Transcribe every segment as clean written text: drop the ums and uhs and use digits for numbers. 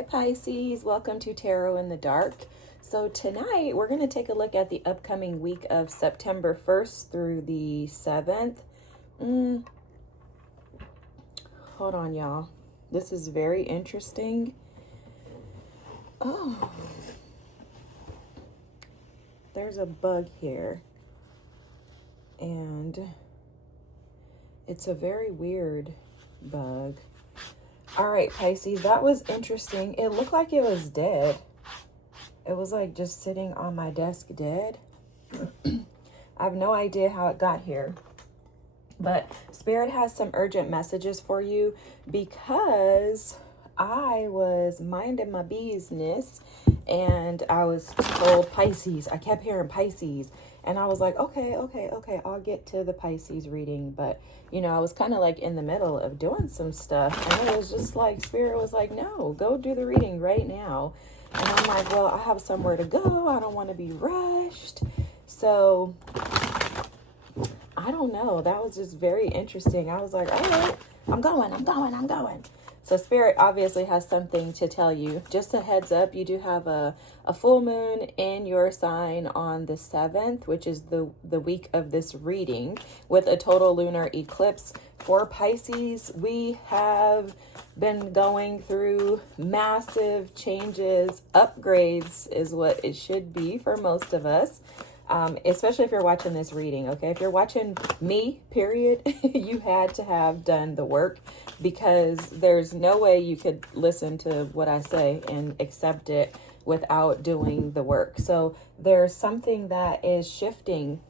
Hi Pisces, welcome to Tarot in the Dark. So tonight we're going to take a look at the upcoming week of September 1st through the 7th. Hold on, y'all. This is very interesting. Oh, there's a bug here. And it's a very weird bug. All right, Pisces, that was interesting. It looked like it was dead. It was like just sitting on my desk dead. I have no idea how it got here. But Spirit has some urgent messages for you because I was minding my business and I was told Pisces. I kept hearing Pisces. And I was like, okay, I'll get to the Pisces reading. But, you know, I was kind of like in the middle of doing some stuff. And it was just like, Spirit was like, no, go do the reading right now. And I'm like, well, I have somewhere to go. I don't want to be rushed. So, I don't know. That was just very interesting. I was like, all right, I'm going. So Spirit obviously has something to tell you. Just a heads up, you do have a full moon in your sign on the 7th, which is the week of this reading, with a total lunar eclipse. For Pisces, we have been going through massive changes. Upgrades is what it should be for most of us. Especially if you're watching this reading, okay? If you're watching me, period, you had to have done the work because there's no way you could listen to what I say and accept it without doing the work. So there's something that is shifting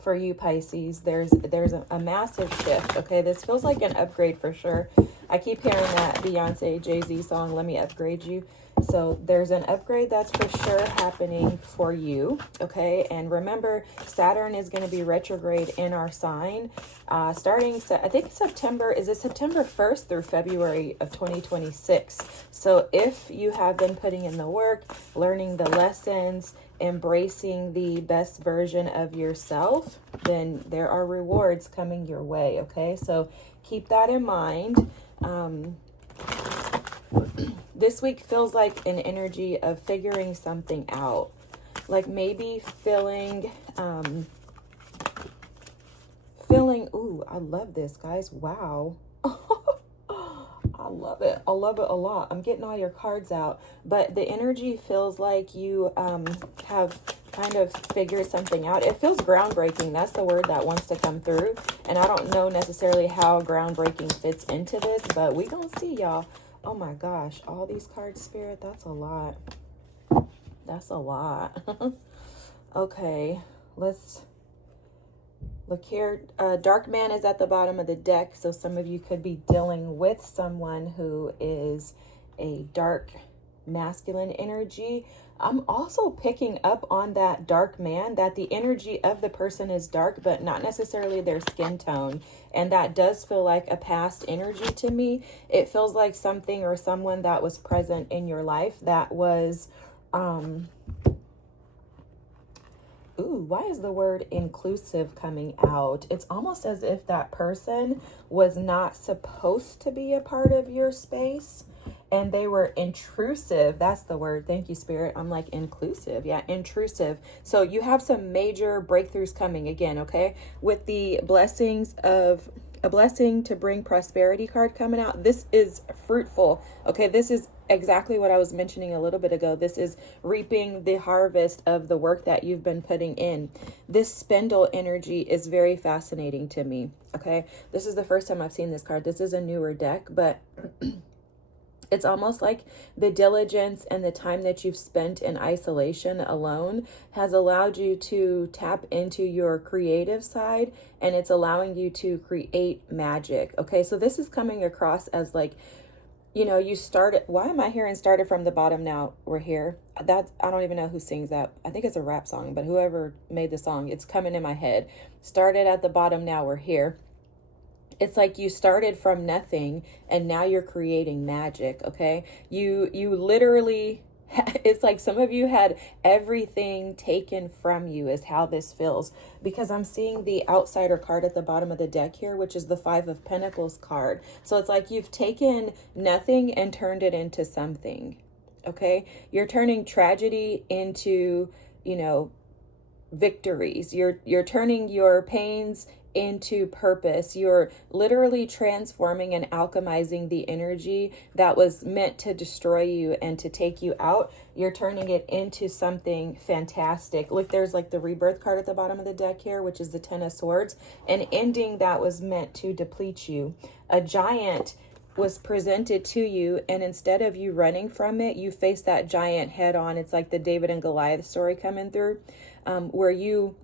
for you, Pisces. There's a massive shift, okay? This feels like an upgrade for sure. I keep hearing that Beyonce, Jay-Z song, Let Me Upgrade You. So there's an upgrade that's for sure happening for you, okay? And remember, Saturn is going to be retrograde in our sign starting, I think September 1st through February of 2026. So if you have been putting in the work, learning the lessons, embracing the best version of yourself, then there are rewards coming your way, okay? So keep that in mind. This week feels like an energy of figuring something out. Like maybe feeling, ooh, I love this, guys. Wow. I love it. I love it a lot. I'm getting all your cards out. But the energy feels like you have kind of figured something out. It feels groundbreaking. That's the word that wants to come through. And I don't know necessarily how groundbreaking fits into this, but we gonna see, y'all. Oh my gosh, all these cards, Spirit, that's a lot. That's a lot. Okay, let's look here. Dark Man is at the bottom of the deck, so some of you could be dealing with someone who is a dark masculine energy. I'm also picking up on that Dark Man, that the energy of the person is dark, but not necessarily their skin tone. And that does feel like a past energy to me. It feels like something or someone that was present in your life that was, ooh, why is the word inclusive coming out? It's almost as if that person was not supposed to be a part of your space. And they were intrusive. That's the word. Thank you, Spirit. I'm like inclusive. Yeah, intrusive. So you have some major breakthroughs coming again, okay? With the blessings of a blessing to bring prosperity card coming out. This is fruitful. Okay, this is exactly what I was mentioning a little bit ago. This is reaping the harvest of the work that you've been putting in. This spindle energy is very fascinating to me, okay? This is the first time I've seen this card. This is a newer deck, but it's almost like the diligence and the time that you've spent in isolation alone has allowed you to tap into your creative side, and it's allowing you to create magic. Okay, so this is coming across as like, you know, you started, why am I hearing started from the bottom, now we're here? That, I don't even know who sings that. I think it's a rap song, but whoever made the song, it's coming in my head. Started at the bottom, now we're here. It's like you started from nothing and now you're creating magic, okay? You literally it's like some of you had everything taken from you is how this feels, because I'm seeing the outsider card at the bottom of the deck here, which is the Five of Pentacles card. So it's like you've taken nothing and turned it into something. Okay. You're turning tragedy into, you know, victories. You're turning your pains into purpose. You're literally transforming and alchemizing the energy that was meant to destroy you and to take you out. You're turning it into something fantastic. Look, there's like the rebirth card at the bottom of the deck here, which is the Ten of Swords, an ending that was meant to deplete you. A giant was presented to you, and instead of you running from it, you face that giant head on. It's like the David and Goliath story coming through, where you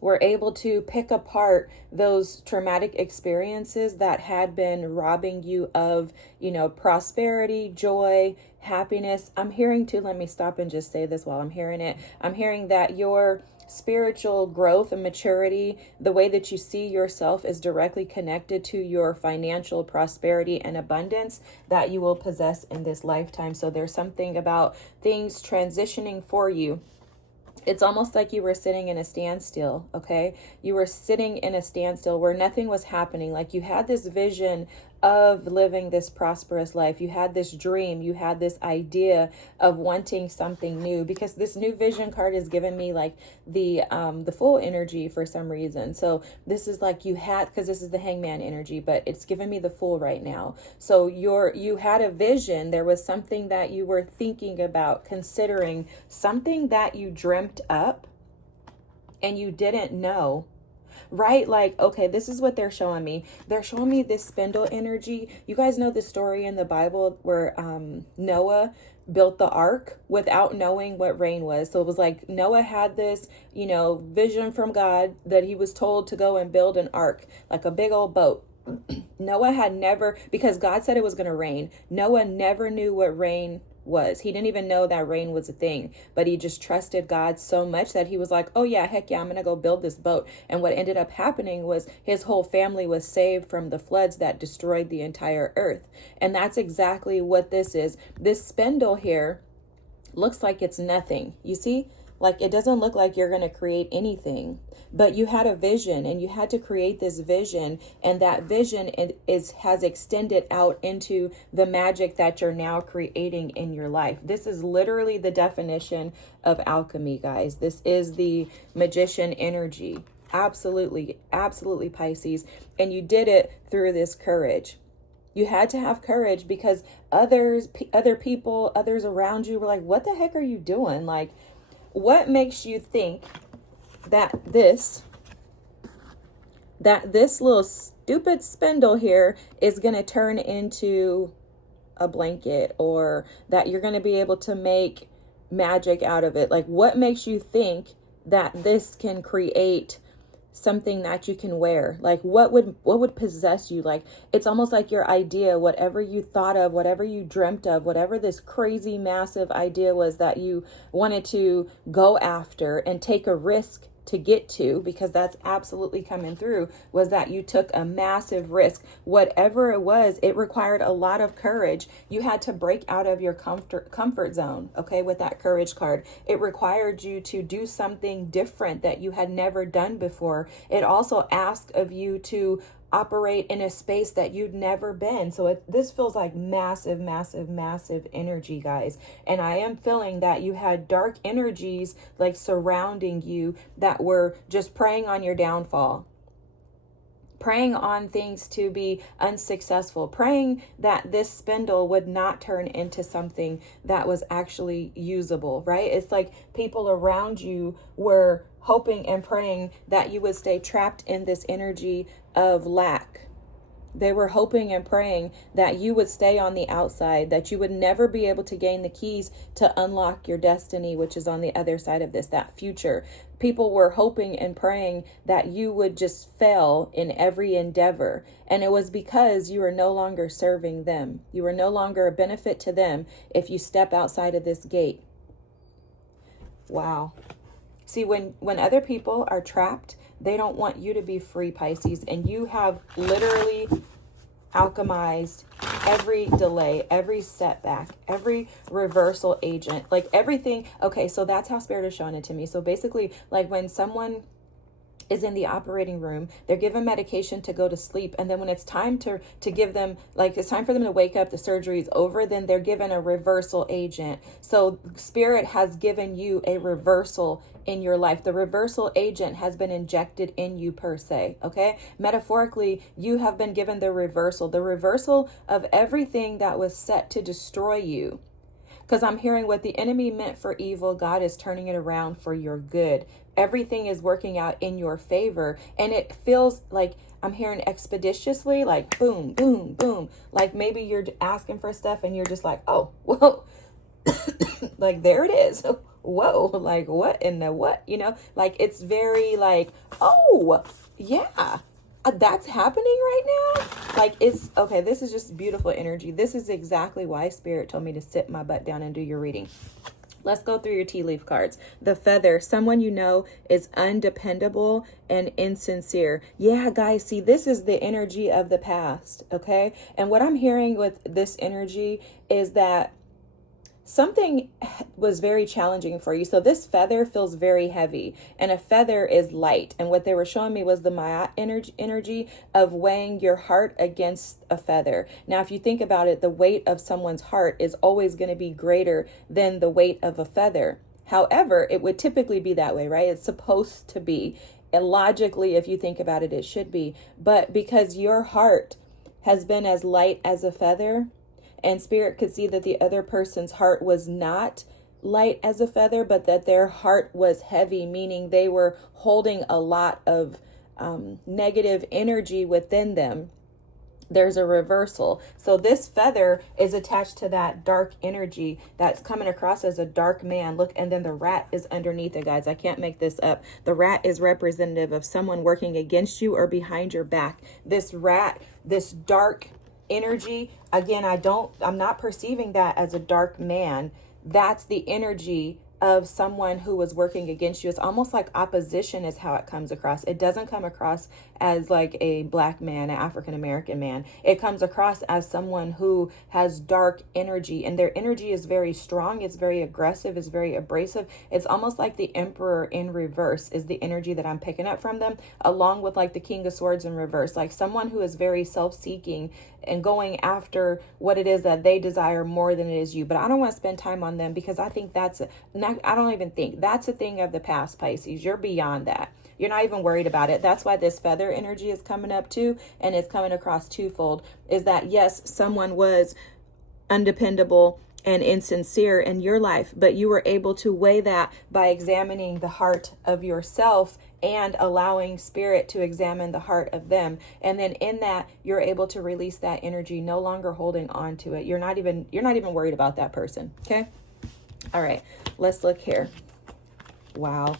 were able to pick apart those traumatic experiences that had been robbing you of, you know, prosperity, joy, happiness. I'm hearing too, let me stop and just say this while I'm hearing it. I'm hearing that your spiritual growth and maturity, the way that you see yourself, is directly connected to your financial prosperity and abundance that you will possess in this lifetime. So there's something about things transitioning for you. It's almost like you were sitting in a standstill, okay? You were sitting in a standstill where nothing was happening. Like you had this vision of living this prosperous life. You had this dream. You had this idea of wanting something new, because this new vision card is giving me like the full energy for some reason. So this is like you had, because this is the Hangman energy, but it's giving me the Fool right now. So you had a vision. There was something that you were thinking about, considering, something that you dreamt up and you didn't know. Right? Like, okay, this is what they're showing me. They're showing me this spindle energy. You guys know the story in the Bible where Noah built the ark without knowing what rain was. So it was like Noah had this, you know, vision from God that he was told to go and build an ark, like a big old boat. Noah had never, because God said it was going to rain. Noah never knew what rain was. He didn't even know that rain was a thing, but he just trusted God so much that he was like, oh yeah, heck yeah, I'm gonna go build this boat. And what ended up happening was his whole family was saved from the floods that destroyed the entire earth. And that's exactly what this is. This spindle here looks like it's nothing. You see? Like, it doesn't look like you're going to create anything, but you had a vision and you had to create this vision. And that vision has extended out into the magic that you're now creating in your life. This is literally the definition of alchemy, guys. This is the magician energy. Absolutely, absolutely, Pisces. And you did it through this courage. You had to have courage because other people, others around you were like, what the heck are you doing? Like, what makes you think that this little stupid spindle here is going to turn into a blanket, or that you're going to be able to make magic out of it? Like, what makes you think that this can create something that you can wear? Like, what would possess you? Like, it's almost like your idea, whatever you thought of, whatever you dreamt of, whatever this crazy massive idea was that you wanted to go after and take a risk to get to, because that's absolutely coming through, was that you took a massive risk. Whatever it was, it required a lot of courage. You had to break out of your comfort zone, okay, with that courage card. It required you to do something different that you had never done before. It also asked of you to operate in a space that you'd never been. So this feels like massive, massive, massive energy, guys. And I am feeling that you had dark energies like surrounding you that were just preying on your downfall, praying on things to be unsuccessful, praying that this spindle would not turn into something that was actually usable, right? It's like people around you were hoping and praying that you would stay trapped in this energy of lack. They were hoping and praying that you would stay on the outside, that you would never be able to gain the keys to unlock your destiny, which is on the other side of this, that future. People were hoping and praying that you would just fail in every endeavor. And it was because you were no longer serving them. You were no longer a benefit to them if you step outside of this gate. Wow. See, when other people are trapped, they don't want you to be free, Pisces. And you have literally alchemized every delay, every setback, every reversal agent, like everything. Okay, so that's how Spirit is showing it to me. So basically, like when someone is in the operating room, they're given medication to go to sleep, and then when it's time to give them, like it's time for them to wake up, the surgery is over, then they're given a reversal agent. So Spirit has given you a reversal in your life. The reversal agent has been injected in you, per se. Okay, metaphorically, you have been given the reversal of everything that was set to destroy you. Because I'm hearing what the enemy meant for evil, God is turning it around for your good. Everything is working out in your favor. And it feels like I'm hearing expeditiously, like boom, boom, boom. Like maybe you're asking for stuff and you're just like, oh, whoa, like there it is. Whoa, like what in the what, you know, like it's very like, oh, yeah. That's happening right now. Like it's okay. This is just beautiful energy. This is exactly why Spirit told me to sit my butt down and do your reading. Let's go through your tea leaf cards. The feather, someone you know is undependable and insincere. Yeah, guys, see, this is the energy of the past, okay? And what I'm hearing with this energy is that something was very challenging for you. So this feather feels very heavy, and a feather is light. And what they were showing me was the Maya energy of weighing your heart against a feather. Now, if you think about it, the weight of someone's heart is always going to be greater than the weight of a feather. However, it would typically be that way, right? It's supposed to be. And logically, if you think about it, it should be. But because your heart has been as light as a feather, and Spirit could see that the other person's heart was not light as a feather, but that their heart was heavy, meaning they were holding a lot of negative energy within them. There's a reversal. So this feather is attached to that dark energy that's coming across as a dark man. Look, and then the rat is underneath it, guys. I can't make this up. The rat is representative of someone working against you or behind your back. This rat, this dark energy, again, I'm not perceiving that as a dark man. That's the energy of someone who was working against you. It's almost like opposition is how it comes across. It doesn't come across as like a black man, an African American man. It comes across as someone who has dark energy, and their energy is very strong. It's very aggressive. It's very abrasive. It's almost like the Emperor in reverse is the energy that I'm picking up from them, along with like the King of Swords in reverse, like someone who is very self-seeking and going after what it is that they desire more than it is you. But I don't want to spend time on them, because I think that's a thing of the past, Pisces. You're beyond that. You're not even worried about it. That's why this feather energy is coming up too, and it's coming across twofold, is that yes, someone was undependable and insincere in your life, but you were able to weigh that by examining the heart of yourself and allowing Spirit to examine the heart of them. And then in that, you're able to release that energy, no longer holding on to it. You're not even worried about that person. Okay. All right, let's look here. Wow.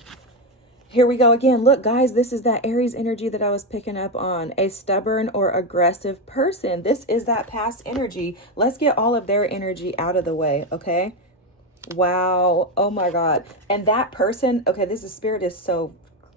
Here we go again. Look, guys, this is that Aries energy that I was picking up on. A stubborn or aggressive person. This is that past energy. Let's get all of their energy out of the way, okay? Wow. Oh my God. And that person, okay, this is Spirit is so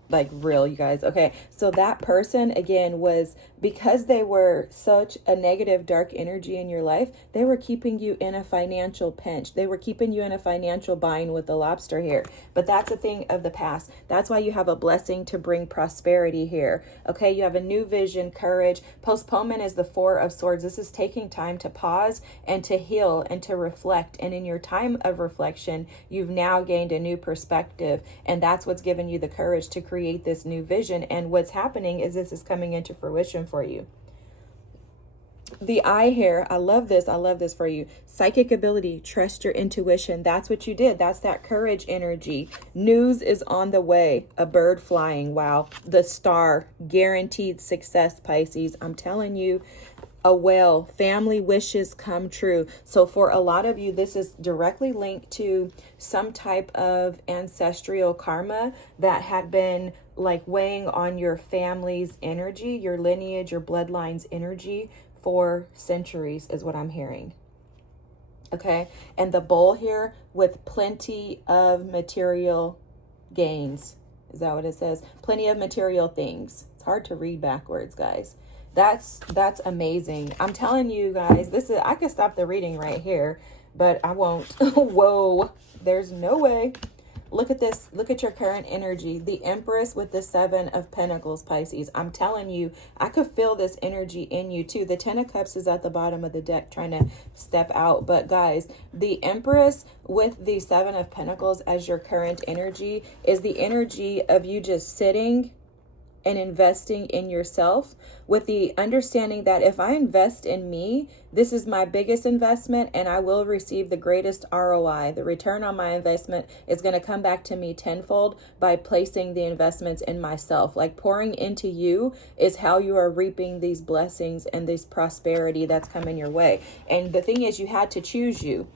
like real, you guys. Okay, so that person again was, because they were such a negative dark energy in your life, they were keeping you in a financial pinch. They were keeping you in a financial bind with the lobster here. But that's a thing of the past. That's why you have a blessing to bring prosperity here. Okay, you have a new vision, courage. Postponement is the Four of Swords. This is taking time to pause and to heal and to reflect. And in your time of reflection, you've now gained a new perspective, and that's what's given you the courage to create this new vision. And what's happening is this is coming into fruition for you. The eye here, I love this for you. Psychic ability, trust your intuition. That's what you did. That's that courage energy. News is on the way. A bird flying. Wow. The star, guaranteed success, Pisces. I'm telling you, a whale, family wishes come true. So for a lot of you, this is directly linked to some type of ancestral karma that had been like weighing on your family's energy, your lineage, your bloodline's energy for centuries is what I'm hearing. Okay. And the bowl here with plenty of material gains. Is that what it says? Plenty of material things. It's hard to read backwards, guys. That's amazing. I'm telling you guys, I could stop the reading right here, but I won't. Whoa, there's no way. Look at this. Look at your current energy. The Empress with the 7 of Pentacles, Pisces. I'm telling you, I could feel this energy in you too. The 10 of Cups is at the bottom of the deck trying to step out. But guys, the Empress with the 7 of Pentacles as your current energy is the energy of you just sitting and investing in yourself, with the understanding that if I invest in me, this is my biggest investment and I will receive the greatest ROI. The return on my investment is going to come back to me tenfold by placing the investments in myself. Like pouring into you is how you are reaping these blessings and this prosperity that's coming your way. And the thing is, you had to choose you.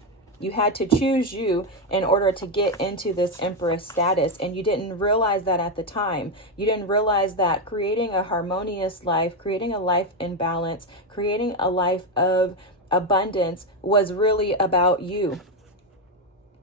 You had to choose you in order to get into this Empress status. And you didn't realize that at the time. You didn't realize that creating a harmonious life, creating a life in balance, creating a life of abundance was really about you.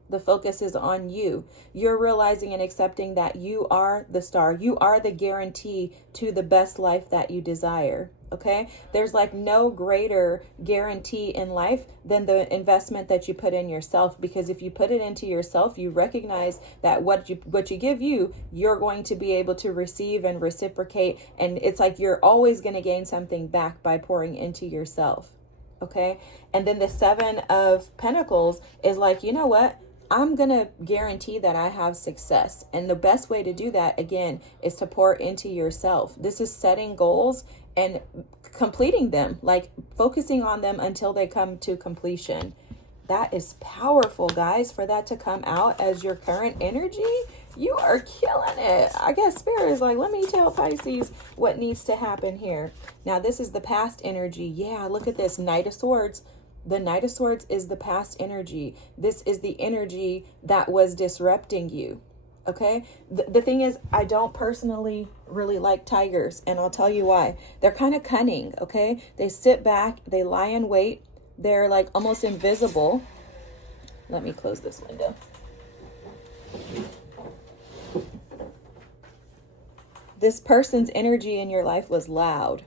The focus is on you. You're realizing and accepting that you are the star. You are the guarantee to the best life that you desire. Okay, there's like no greater guarantee in life than the investment that you put in yourself, because if you put it into yourself, you recognize that what you give you're going to be able to receive and reciprocate, and it's like you're always going to gain something back by pouring into yourself. Okay, and then the 7 of Pentacles is like, you know what? I'm going to guarantee that I have success. And the best way to do that, again, is to pour into yourself. This is setting goals and completing them, like focusing on them until they come to completion. That is powerful, guys, for that to come out as your current energy. You are killing it. I guess Spirit is like, let me tell Pisces what needs to happen here. Now, this is the past energy. Yeah, look at this. Knight of Swords. The Knight of Swords is the past energy. This is the energy that was disrupting you. Okay. The thing is, I don't personally really like tigers, and I'll tell you why. They're kind of cunning. Okay. They sit back, they lie in wait. They're like almost invisible. Let me close this window. This person's energy in your life was loud.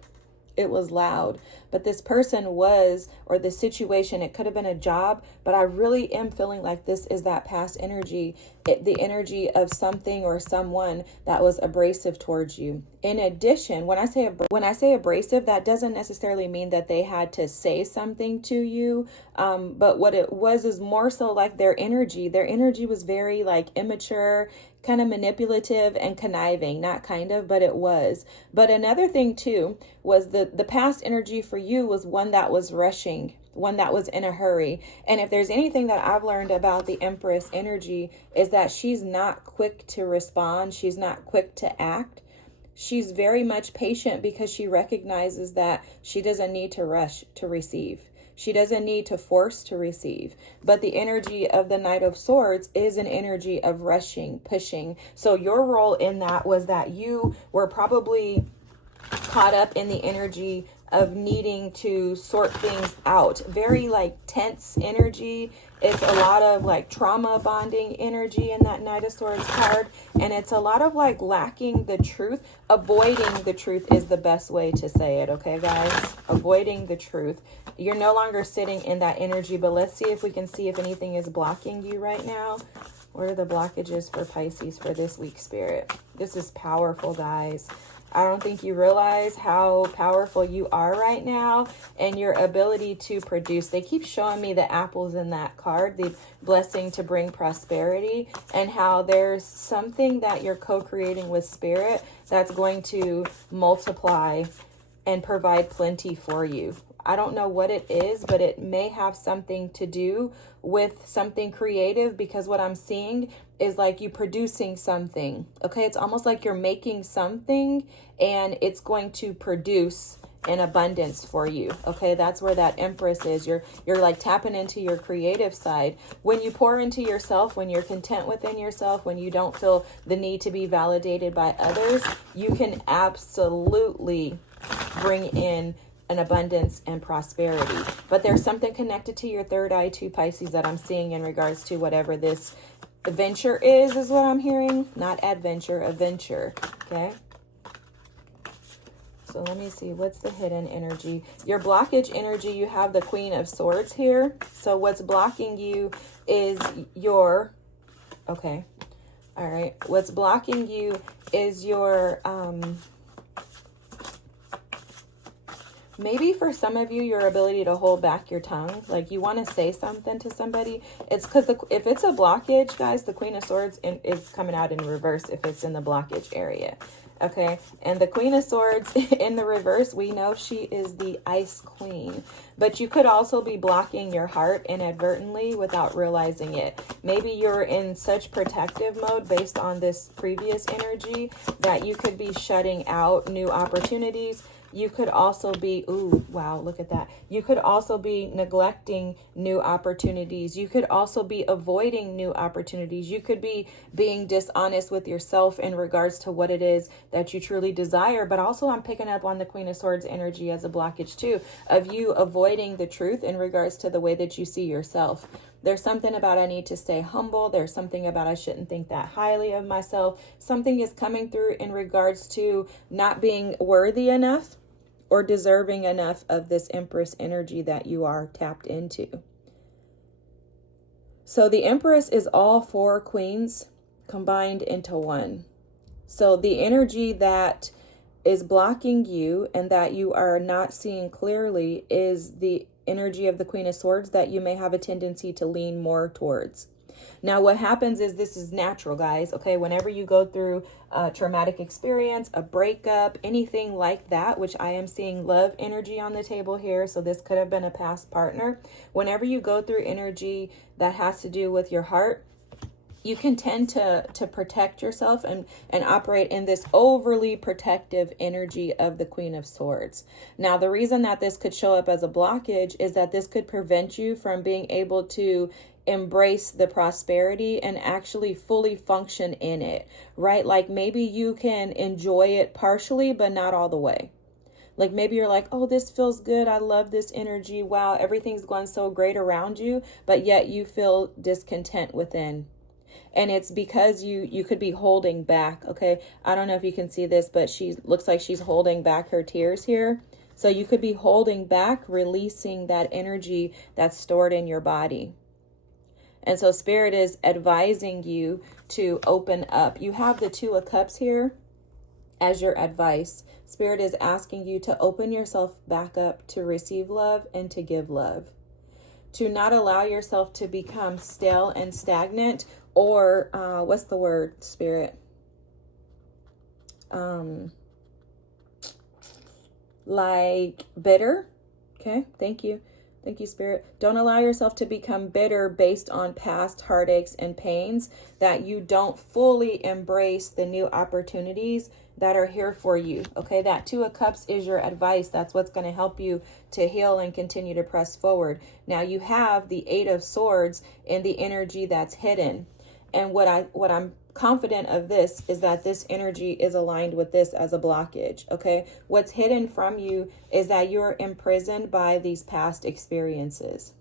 It was loud, but this person was, or the situation, it could have been a job, but I really am feeling like this is that past energy, the energy of something or someone that was abrasive towards you. In addition, when I say abrasive, that doesn't necessarily mean that they had to say something to you, but what it was is more so like their energy was very like immature, kind of manipulative and conniving. Not kind of, but it was. But another thing too was the past energy for you was one that was rushing, one that was in a hurry. And if there's anything that I've learned about the Empress energy, is that she's not quick to respond. She's not quick to act. She's very much patient because she recognizes that she doesn't need to rush to receive. She doesn't need to force to receive. But the energy of the Knight of Swords is an energy of rushing, pushing. So your role in that was that you were probably caught up in the energy of needing to sort things out. Very like tense energy. It's a lot of like trauma bonding energy in that Knight of Swords card. And it's a lot of like lacking the truth. Avoiding the truth is the best way to say it. Okay, guys? Avoiding the truth. You're no longer sitting in that energy, but let's see if we can see if anything is blocking you right now. What are the blockages for Pisces for this week, Spirit? This is powerful, guys. I don't think you realize how powerful you are right now and your ability to produce. They keep showing me the apples in that card, the blessing to bring prosperity, and how there's something that you're co-creating with Spirit that's going to multiply and provide plenty for you. I don't know what it is, but it may have something to do with something creative, because what I'm seeing is like you producing something. Okay, it's almost like you're making something and it's going to produce in abundance for you. Okay, that's where that Empress is. You're like tapping into your creative side. When you pour into yourself, when you're content within yourself, when you don't feel the need to be validated by others, you can absolutely bring in an abundance and prosperity. But there's something connected to your third eye too, Pisces, that I'm seeing in regards to whatever this adventure is what I'm hearing. Not adventure, a venture. Okay. So let me see, what's the hidden energy? Your blockage energy, you have the Queen of Swords here. So what's blocking you is your, okay, all right. What's blocking you is your, maybe for some of you, your ability to hold back your tongue. Like you want to say something to somebody. It's because if it's a blockage, guys, the Queen of Swords is coming out in reverse if it's in the blockage area. Okay, and the Queen of Swords in the reverse, we know she is the Ice Queen. But you could also be blocking your heart inadvertently without realizing it. Maybe you're in such protective mode based on this previous energy that you could be shutting out new opportunities. You could also be, ooh, wow, look at that. You could also be neglecting new opportunities. You could also be avoiding new opportunities. You could be being dishonest with yourself in regards to what it is that you truly desire. But also I'm picking up on the Queen of Swords energy as a blockage too, of you avoiding the truth in regards to the way that you see yourself. There's something about I need to stay humble. There's something about I shouldn't think that highly of myself. Something is coming through in regards to not being worthy enough or deserving enough of this Empress energy that you are tapped into. So the Empress is all four queens combined into one. So the energy that is blocking you and that you are not seeing clearly is the energy of the Queen of Swords that you may have a tendency to lean more towards. Now, what happens is this is natural, guys. Okay, whenever you go through a traumatic experience, a breakup, anything like that, which I am seeing love energy on the table here. So this could have been a past partner. Whenever you go through energy that has to do with your heart, you can tend to protect yourself and operate in this overly protective energy of the Queen of Swords. Now, the reason that this could show up as a blockage is that this could prevent you from being able to embrace the prosperity and actually fully function in it, right? Like maybe you can enjoy it partially, but not all the way. Like maybe you're like, oh, this feels good. I love this energy. Wow, everything's going so great around you, but yet you feel discontent within. And it's because you could be holding back. Okay, I don't know if you can see this, but she looks like she's holding back her tears here. So you could be holding back, releasing that energy that's stored in your body. And so Spirit is advising you to open up. You have the Two of Cups here as your advice. Spirit is asking you to open yourself back up to receive love and to give love. To not allow yourself to become stale and stagnant or, what's the word, Spirit? Like bitter. Okay, thank you. Thank you, Spirit. Don't allow yourself to become bitter based on past heartaches and pains, that you don't fully embrace the new opportunities that are here for you. Okay, that Two of Cups is your advice. That's what's going to help you to heal and continue to press forward. Now you have the Eight of Swords in the energy that's hidden. And what I'm confident of this is that this energy is aligned with this as a blockage. Okay, what's hidden from you is that you're imprisoned by these past experiences.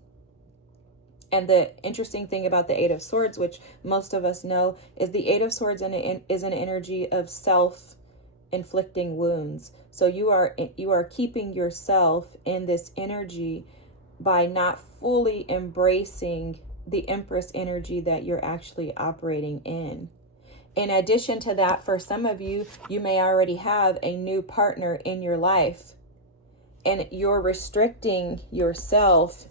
And the interesting thing about the Eight of Swords, which most of us know, is the Eight of Swords is an energy of self-inflicting wounds. So you are keeping yourself in this energy by not fully embracing the Empress energy that you're actually operating in. In addition to that, for some of you, you may already have a new partner in your life, and you're restricting yourself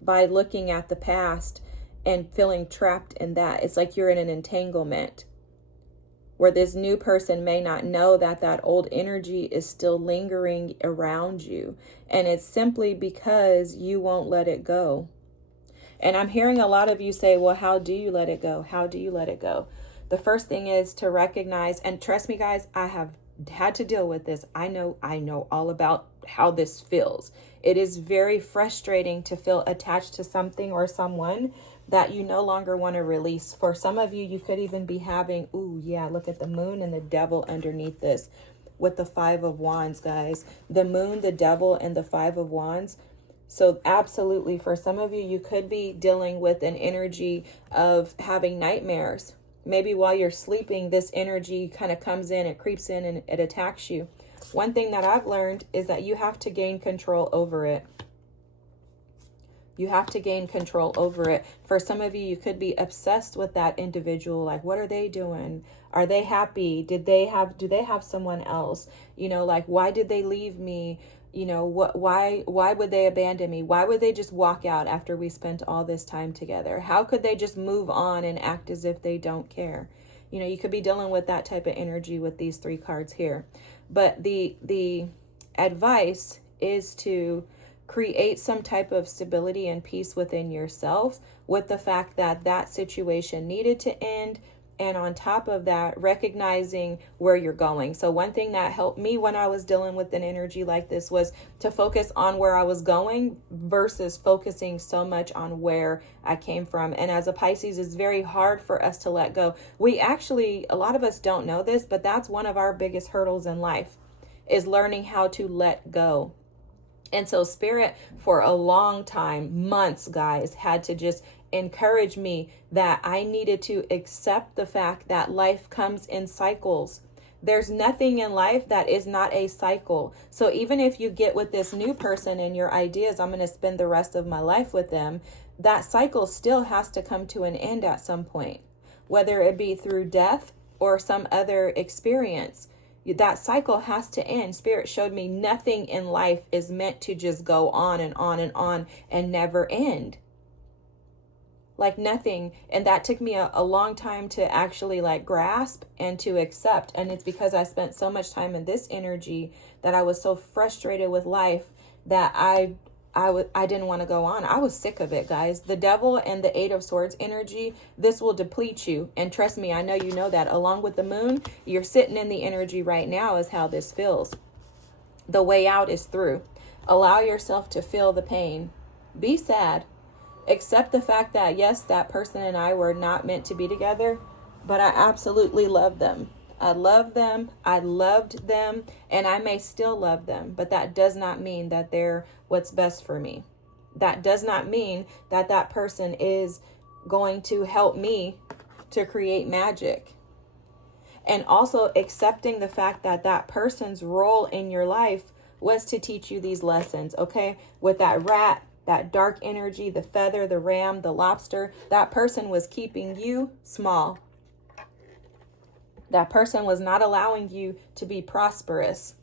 by looking at the past and feeling trapped in that. It's like you're in an entanglement where this new person may not know that that old energy is still lingering around you. And it's simply because you won't let it go. And I'm hearing a lot of you say, well, how do you let it go? How do you let it go? The first thing is to recognize, and trust me, guys, I have had to deal with this. I know all about how this feels. It is very frustrating to feel attached to something or someone that you no longer want to release. For some of you, you could even be having, ooh, yeah, look at the moon and the devil underneath this with the Five of Wands, guys. The moon, the devil, and the Five of Wands. So absolutely, for some of you, you could be dealing with an energy of having nightmares. Maybe while you're sleeping, this energy kind of comes in, it creeps in, and it attacks you. one thing that I've learned is that you have to gain control over it. You have to gain control over it. For some of you, you could be obsessed with that individual. Like, what are they doing? Are they happy? Do they have someone else? You know, like, why did they leave me? You know, why would they abandon me? Why would they just walk out after we spent all this time together? How could they just move on and act as if they don't care? You know, you could be dealing with that type of energy with these 3 cards here. But the advice is to create some type of stability and peace within yourself with the fact that that situation needed to end. And on top of that, recognizing where you're going. So one thing that helped me when I was dealing with an energy like this was to focus on where I was going versus focusing so much on where I came from. And as a Pisces, it's very hard for us to let go. We actually, a lot of us don't know this, but that's one of our biggest hurdles in life, is learning how to let go. And so Spirit, for a long time, months, guys, had to just encourage me that I needed to accept the fact that life comes in cycles. There's nothing in life that is not a cycle. So even if you get with this new person and your idea is I'm going to spend the rest of my life with them, that cycle still has to come to an end at some point, whether it be through death or some other experience. That cycle has to end. Spirit showed me nothing in life is meant to just go on and on and on and never end. Like nothing. And that took me a long time to actually like grasp and to accept. And it's because I spent so much time in this energy that I was so frustrated with life that I didn't want to go on. I was sick of it, guys. The devil and the 8 of Swords energy, this will deplete you. And trust me, I know you know that. Along with the moon, you're sitting in the energy right now is how this feels. The way out is through. Allow yourself to feel the pain. Be sad. Accept the fact that, yes, that person and I were not meant to be together, but I absolutely love them. I love them. I loved them, and I may still love them, but that does not mean that they're what's best for me. That does not mean that that person is going to help me to create magic. And also accepting the fact that that person's role in your life was to teach you these lessons, okay? With that rat, that dark energy, the feather, the ram, the lobster, that person was keeping you small. That person was not allowing you to be prosperous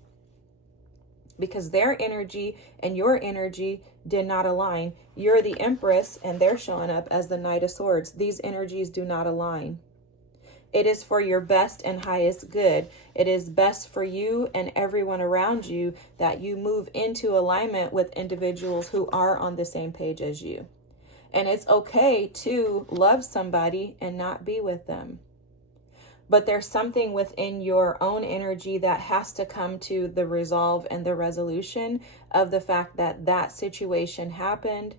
because their energy and your energy did not align. You're the Empress and they're showing up as the Knight of Swords. These energies do not align. It is for your best and highest good. It is best for you and everyone around you that you move into alignment with individuals who are on the same page as you. And it's okay to love somebody and not be with them. But there's something within your own energy that has to come to the resolve and the resolution of the fact that that situation happened.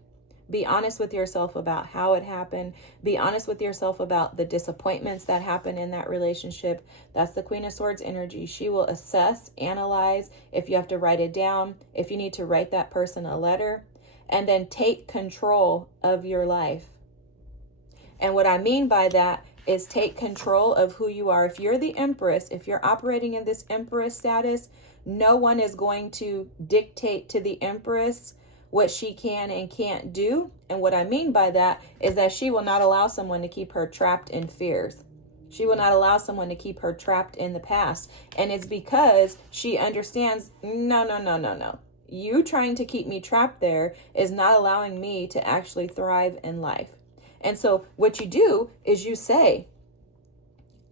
Be honest with yourself about how it happened. Be honest with yourself about the disappointments that happen in that relationship. That's the Queen of Swords energy. She will assess, analyze, if you have to write it down, if you need to write that person a letter, and then take control of your life. And what I mean by that is take control of who you are. If you're the Empress, if you're operating in this Empress status, no one is going to dictate to the Empress what she can and can't do. And what I mean by that is that she will not allow someone to keep her trapped in fears. She will not allow someone to keep her trapped in the past. And it's because she understands, no. You trying to keep me trapped there is not allowing me to actually thrive in life. And so what you do is you say,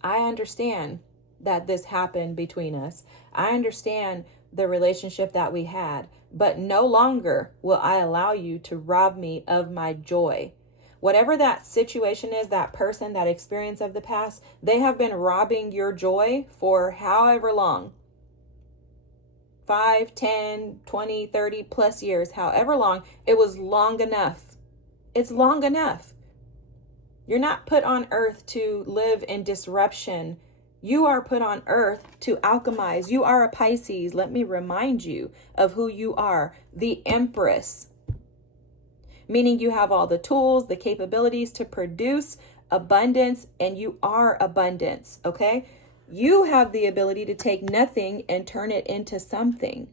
I understand that this happened between us. I understand the relationship that we had, but no longer will I allow you to rob me of my joy. Whatever that situation is, that person, that experience of the past, they have been robbing your joy for however long. 5, 10, 20, 30 plus years, however long. It was long enough. It's long enough. You're not put on earth to live in disruption. You are put on earth to alchemize. You are a Pisces. Let me remind you of who you are. The Empress. Meaning you have all the tools, the capabilities to produce abundance, and you are abundance, okay? You have the ability to take nothing and turn it into something.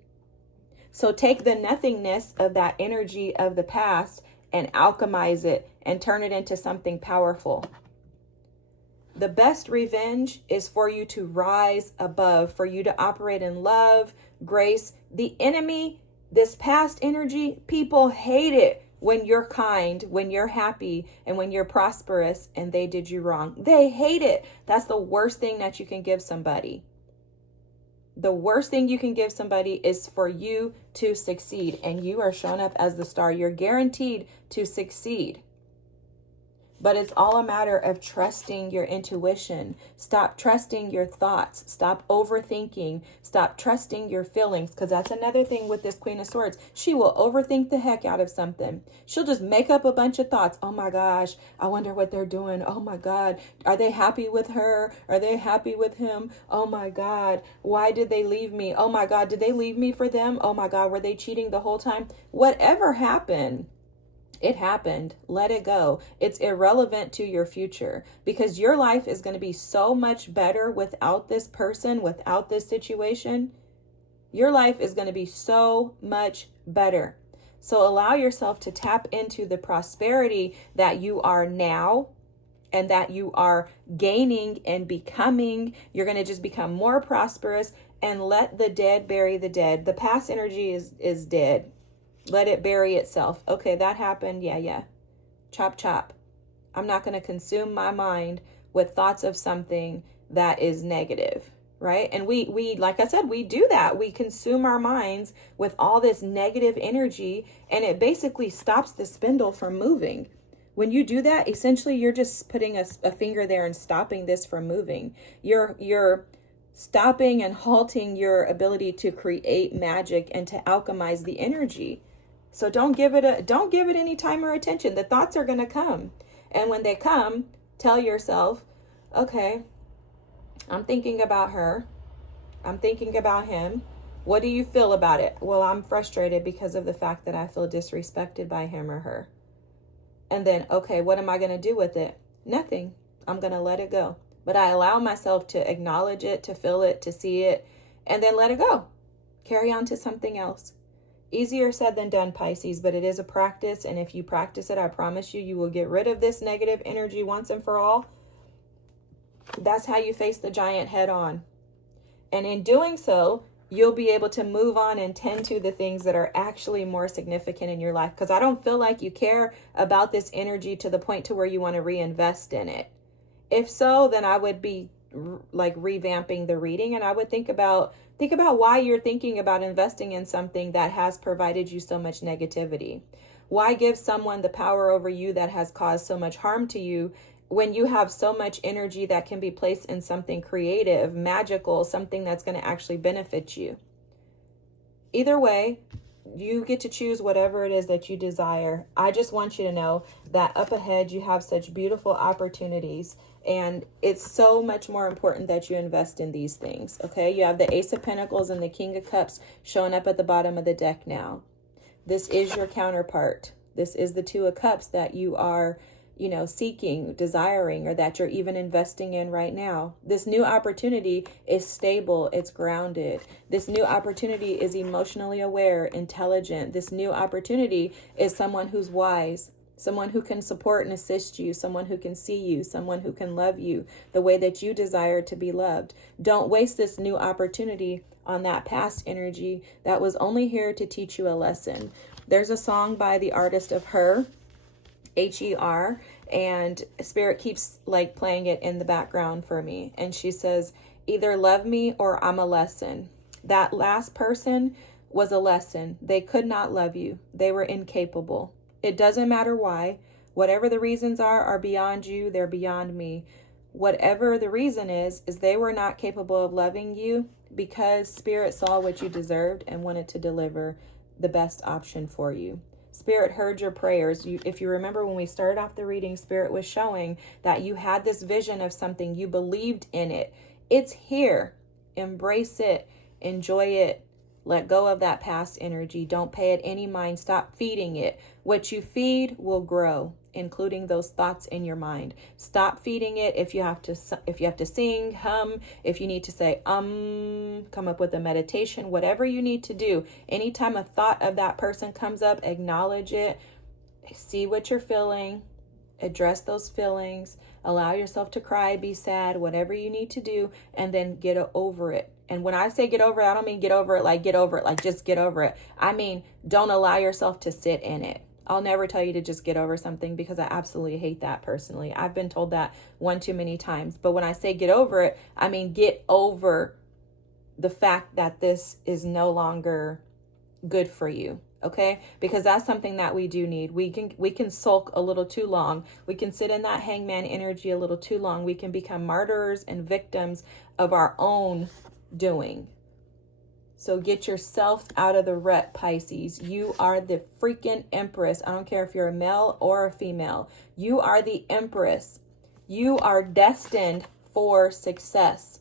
So take the nothingness of that energy of the past and alchemize it and turn it into something powerful. The best revenge is for you to rise above, for you to operate in love, grace. The enemy, this past energy, people hate it when you're kind, when you're happy, and when you're prosperous and they did you wrong. They hate it. That's the worst thing that you can give somebody. The worst thing you can give somebody is for you to succeed, and you are shown up as the star. You're guaranteed to succeed. But it's all a matter of trusting your intuition. Stop trusting your thoughts. Stop overthinking. Stop trusting your feelings. Because that's another thing with this Queen of Swords. She will overthink the heck out of something. She'll just make up a bunch of thoughts. Oh my gosh, I wonder what they're doing. Oh my God, are they happy with her? Are they happy with him? Oh my God, why did they leave me? Oh my God, did they leave me for them? Oh my God, were they cheating the whole time? Whatever happened, it happened. Let it go. It's irrelevant to your future, because your life is going to be so much better without this person, without this situation. Your life is going to be so much better. So allow yourself to tap into the prosperity that you are now and that you are gaining and becoming. You're going to just become more prosperous, and let the dead bury the dead. The past energy is dead. Let it bury itself. Okay, that happened. Yeah. Chop, chop. I'm not going to consume my mind with thoughts of something that is negative, right? And we, like I said, we do that. We consume our minds with all this negative energy, and it basically stops the spindle from moving. When you do that, essentially, you're just putting a finger there and stopping this from moving. You're stopping and halting your ability to create magic and to alchemize the energy. So don't give it any time or attention. The thoughts are going to come. And when they come, tell yourself, okay, I'm thinking about her. I'm thinking about him. What do you feel about it? Well, I'm frustrated because of the fact that I feel disrespected by him or her. And then, okay, what am I going to do with it? Nothing. I'm going to let it go. But I allow myself to acknowledge it, to feel it, to see it, and then let it go. Carry on to something else. Easier said than done, Pisces, but it is a practice. And if you practice it, I promise you, you will get rid of this negative energy once and for all. That's how you face the giant head on. And in doing so, you'll be able to move on and tend to the things that are actually more significant in your life. Because I don't feel like you care about this energy to the point to where you want to reinvest in it. If so, then I would be like revamping the reading, and I would think about why you're thinking about investing in something that has provided you so much negativity. Why give someone the power over you that has caused so much harm to you when you have so much energy that can be placed in something creative, magical, something that's going to actually benefit you? Either way, you get to choose whatever it is that you desire. I just want you to know that up ahead, you have such beautiful opportunities. And it's so much more important that you invest in these things, okay? You have the Ace of Pentacles and the King of Cups showing up at the bottom of the deck now. This is your counterpart. This is the Two of Cups that you are, seeking, desiring, or that you're even investing in right now. This new opportunity is stable. It's grounded. This new opportunity is emotionally aware, intelligent. This new opportunity is someone who's wise. Someone who can support and assist you, someone who can see you, someone who can love you the way that you desire to be loved. Don't waste this new opportunity on that past energy that was only here to teach you a lesson. There's a song by the artist of Her, Her, and Spirit keeps like playing it in the background for me. And she says, either love me or I'm a lesson. That last person was a lesson. They could not love you. They were incapable. It doesn't matter why. Whatever the reasons are beyond you. They're beyond me. Whatever the reason is they were not capable of loving you because Spirit saw what you deserved and wanted to deliver the best option for you. Spirit heard your prayers. If you remember when we started off the reading, Spirit was showing that you had this vision of something. You believed in it. It's here. Embrace it. Enjoy it. Let go of that past energy. Don't pay it any mind. Stop feeding it. What you feed will grow. including those thoughts in your mind. Stop feeding it. If you have to sing, hum, if you need to say come up with a meditation, whatever you need to do. Anytime a thought of that person comes up, acknowledge it. See what you're feeling. Address those feelings. Allow yourself to cry, be sad, whatever you need to do, and then get over it. And when I say get over it, I don't mean get over it like just get over it. I mean, don't allow yourself to sit in it. I'll never tell you to just get over something, because I absolutely hate that personally. I've been told that one too many times. But when I say get over it, I mean get over the fact that this is no longer good for you. Okay? Because that's something that we do need. We can sulk a little too long. We can sit in that hangman energy a little too long. We can become martyrs and victims of our own doing. So get yourself out of the rut, Pisces. You are the freaking empress. I don't care if you're a male or a female. You are the empress. You are destined for success.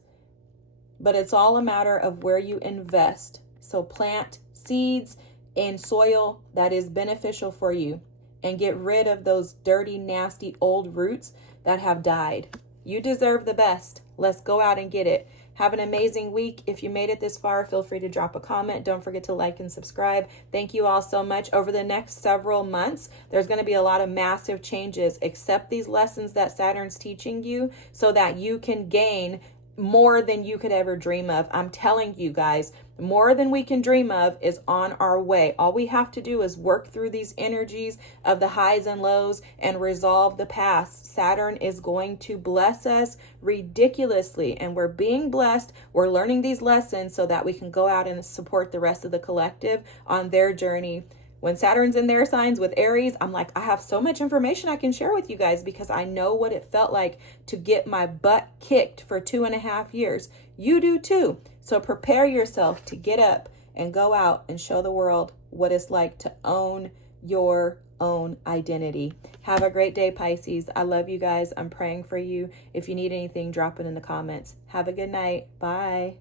But it's all a matter of where you invest. So plant seeds in soil that is beneficial for you, and get rid of those dirty, nasty old roots that have died. You deserve the best. Let's go out and get it. Have an amazing week. If you made it this far, feel free to drop a comment. Don't forget to like and subscribe. Thank you all so much. Over the next several months, there's going to be a lot of massive changes. Accept these lessons that Saturn's teaching you so that you can gain more than you could ever dream of. I'm telling you guys, more than we can dream of is on our way. All we have to do is work through these energies of the highs and lows and resolve the past. Saturn is going to bless us ridiculously, and we're being blessed. We're learning these lessons so that we can go out and support the rest of the collective on their journey. When Saturn's in their signs with Aries, I'm like, I have so much information I can share with you guys, because I know what it felt like to get my butt kicked for 2.5 years. You do too. So prepare yourself to get up and go out and show the world what it's like to own your own identity. Have a great day, Pisces. I love you guys. I'm praying for you. If you need anything, drop it in the comments. Have a good night. Bye.